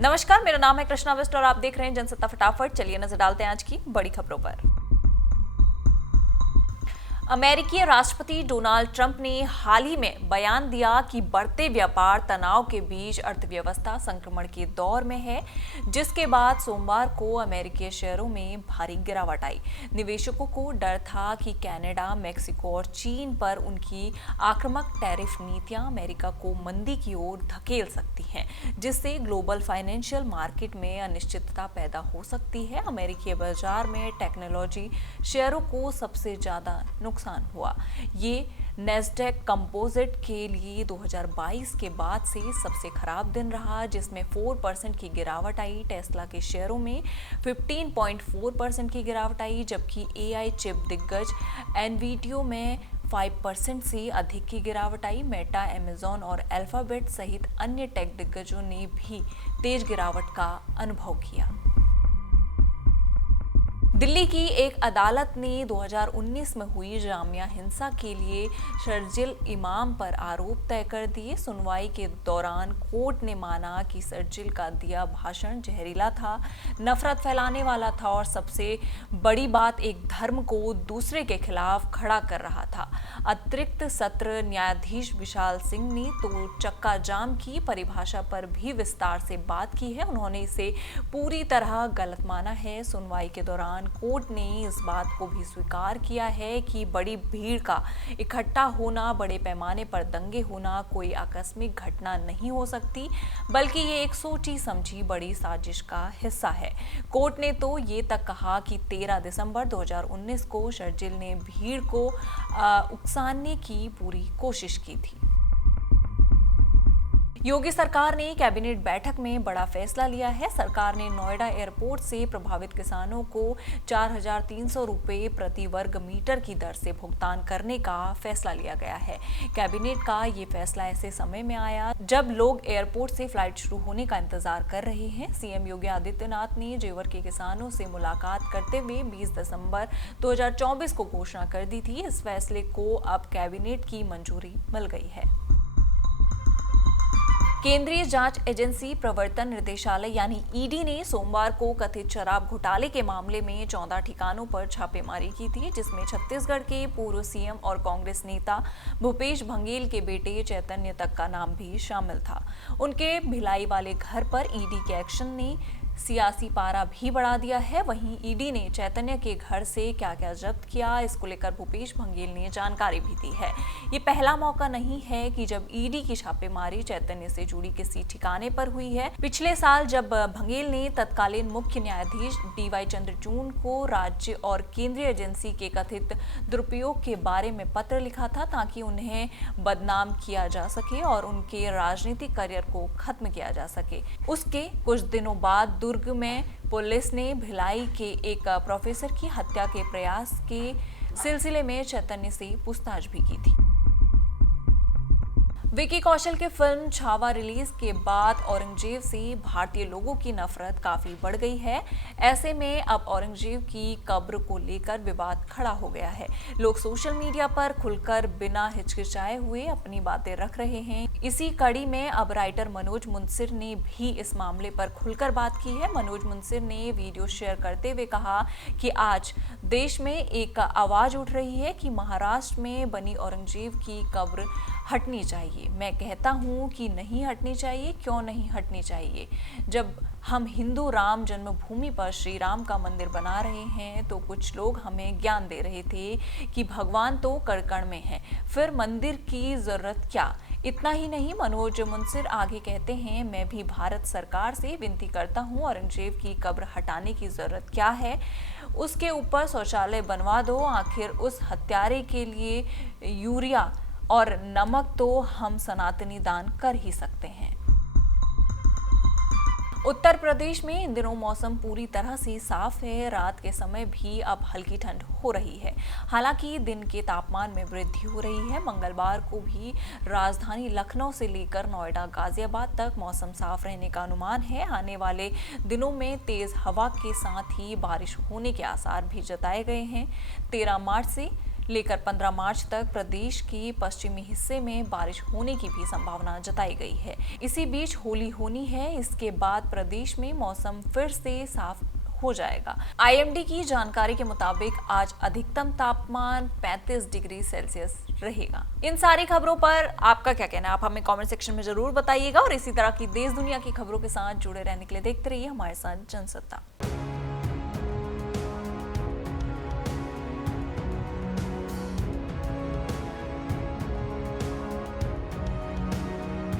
नमस्कार, मेरा नाम है कृष्णा वेस्ट और आप देख रहे हैं जनसत्ता फटाफट। चलिए नजर डालते हैं आज की बड़ी खबरों पर। अमेरिकी राष्ट्रपति डोनाल्ड ट्रंप ने हाल ही में बयान दिया कि बढ़ते व्यापार तनाव के बीच अर्थव्यवस्था संक्रमण के दौर में है, जिसके बाद सोमवार को अमेरिकी शेयरों में भारी गिरावट आई। निवेशकों को डर था कि कनाडा, मेक्सिको और चीन पर उनकी आक्रामक टैरिफ नीतियां अमेरिका को मंदी की ओर धकेल सकती हैं, जिससे ग्लोबल फाइनेंशियल मार्केट में अनिश्चितता पैदा हो सकती है। अमेरिकी बाजार में टेक्नोलॉजी शेयरों को सबसे ज्यादा नुकसान हुआ। ये नैस्डैक कंपोजिट के लिए 2022 के बाद से सबसे खराब दिन रहा, जिसमें 4% की गिरावट आई। टेस्ला के शेयरों में 15.4% की गिरावट आई, जबकि एआई चिप दिग्गज एनवीडियो में 5% से अधिक की गिरावट आई। मेटा, अमेज़न और अल्फाबेट सहित अन्य टेक दिग्गजों ने भी तेज गिरावट का अनुभव किया। दिल्ली की एक अदालत ने 2019 में हुई जामिया हिंसा के लिए शर्जिल इमाम पर आरोप तय कर दिए। सुनवाई के दौरान कोर्ट ने माना कि शर्जिल का दिया भाषण जहरीला था, नफरत फैलाने वाला था और सबसे बड़ी बात, एक धर्म को दूसरे के खिलाफ खड़ा कर रहा था। अतिरिक्त सत्र न्यायाधीश विशाल सिंह ने तो चक्का जाम की परिभाषा पर भी विस्तार से बात की है। उन्होंने इसे पूरी तरह गलत माना है। सुनवाई के दौरान कोर्ट ने इस बात को भी स्वीकार किया है कि बड़ी भीड़ का इकट्ठा होना, बड़े पैमाने पर दंगे होना कोई आकस्मिक घटना नहीं हो सकती, बल्कि ये एक सोची समझी बड़ी साजिश का हिस्सा है। कोर्ट ने तो ये तक कहा कि 13 दिसंबर 2019 को शर्जिल ने भीड़ को उकसाने की पूरी कोशिश की थी। योगी सरकार ने कैबिनेट बैठक में बड़ा फैसला लिया है। सरकार ने नोएडा एयरपोर्ट से प्रभावित किसानों को 4,300 रुपये प्रति वर्ग मीटर की दर से भुगतान करने का फैसला लिया गया है। कैबिनेट का ये फैसला ऐसे समय में आया जब लोग एयरपोर्ट से फ्लाइट शुरू होने का इंतजार कर रहे हैं। सीएम योगी आदित्यनाथ ने जेवर के किसानों से मुलाकात करते हुए 20 दिसंबर 2024 को घोषणा कर दी थी। इस फैसले को अब कैबिनेट की मंजूरी मिल गई है। केंद्रीय जांच एजेंसी प्रवर्तन निदेशालय यानी ईडी ने सोमवार को कथित शराब घोटाले के मामले में 14 ठिकानों पर छापेमारी की थी, जिसमें छत्तीसगढ़ के पूर्व सीएम और कांग्रेस नेता भूपेश बघेल के बेटे चैतन्य तक का नाम भी शामिल था। उनके भिलाई वाले घर पर ईडी के एक्शन ने सियासी पारा भी बढ़ा दिया है। वहीं ईडी ने चैतन्य के घर से क्या क्या जब्त किया, इसको लेकर भूपेश बघेल ने जानकारी भी दी है। ये पहला मौका नहीं है कि जब ईडी की छापेमारी चैतन्य से जुड़ी किसी ठिकाने पर हुई है। पिछले साल जब बघेल ने तत्कालीन मुख्य न्यायाधीश डीवाई चंद्रचूड़ को राज्य और केंद्रीय एजेंसी के कथित दुरुपयोग के बारे में पत्र लिखा था ताकि उन्हें बदनाम किया जा सके और उनके राजनीतिक करियर को खत्म किया जा सके। उसके कुछ दिनों बाद दुर्ग में पुलिस ने भिलाई के एक प्रोफेसर की हत्या के प्रयास के सिलसिले में चैतन्य से पूछताछ भी की थी। विकी कौशल की फिल्म छावा रिलीज के बाद औरंगजेब से भारतीय लोगों की नफरत काफी बढ़ गई है। ऐसे में अब औरंगजेब की कब्र को लेकर विवाद खड़ा हो गया है। लोग सोशल मीडिया पर खुलकर बिना हिचकिचाए हुए अपनी बातें रख रहे हैं। इसी कड़ी में अब राइटर मनोज मुंसिर ने भी इस मामले पर खुलकर बात की है। मनोज मुंसिर ने वीडियो शेयर करते हुए कहा कि आज देश में एक आवाज उठ रही है कि महाराष्ट्र में बनी औरंगजेब की कब्र हटनी चाहिए। मैं कहता हूँ कि नहीं हटनी चाहिए। क्यों नहीं हटनी चाहिए? जब हम हिंदू राम जन्मभूमि पर श्री राम का मंदिर बना रहे हैं तो कुछ लोग हमें ज्ञान दे रहे थे कि भगवान तो कण-कण में है, फिर मंदिर की जरूरत क्या? इतना ही नहीं, मनोज मुंसिर आगे कहते हैं, मैं भी भारत सरकार से विनती करता हूँ, औरंगजेब की कब्र हटाने की जरूरत क्या है? उसके ऊपर शौचालय बनवा दो। आखिर उस हत्यारे के लिए यूरिया और नमक तो हम सनातनी दान कर ही सकते हैं। उत्तर प्रदेश में इन दिनों मौसम पूरी तरह से साफ है। रात के समय भी अब हल्की ठंड हो रही है। हालांकि दिन के तापमान में वृद्धि हो रही है। मंगलवार को भी राजधानी लखनऊ से लेकर नोएडा, गाजियाबाद तक मौसम साफ रहने का अनुमान है। आने वाले दिनों में तेज हवा के साथ ही बारिश होने के आसार भी जताए गए हैं। 13 मार्च से लेकर 15 मार्च तक प्रदेश के पश्चिमी हिस्से में बारिश होने की भी संभावना जताई गई है। इसी बीच होली होनी है, इसके बाद प्रदेश में मौसम फिर से साफ हो जाएगा। आईएमडी की जानकारी के मुताबिक आज अधिकतम तापमान 35 डिग्री सेल्सियस रहेगा। इन सारी खबरों पर आपका क्या कहना है, आप हमें कमेंट सेक्शन में जरूर बताइएगा और इसी तरह की देश दुनिया की खबरों के साथ जुड़े रहने के लिए देखते रहिए हमारे साथ जनसत्ता।